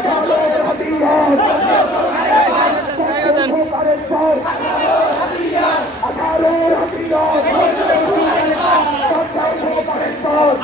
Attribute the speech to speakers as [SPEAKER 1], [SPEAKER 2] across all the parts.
[SPEAKER 1] আঠারোর হাতিয়ার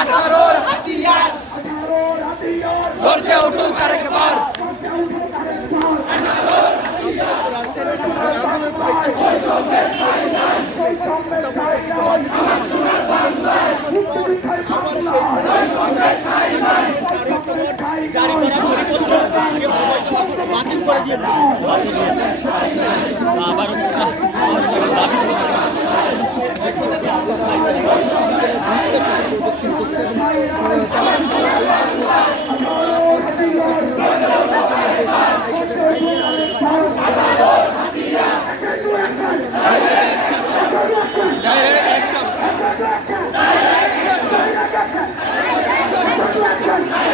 [SPEAKER 1] আঠারোর হাতিয়ার সঙ্গে আমার সঙ্গে জারি করা পরিপত্র বাতিল করে দিয়ে আবার Direct action! Direct action! Direct action!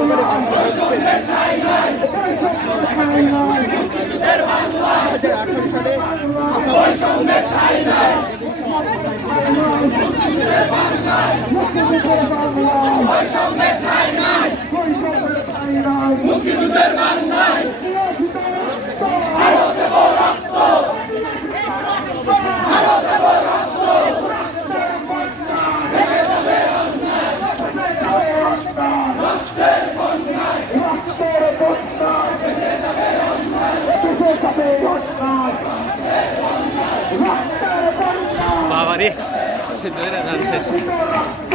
[SPEAKER 1] আঠারো সালে মুক্তিযুদ্ধের বাংলায় বাবারে
[SPEAKER 2] দৈরা ধান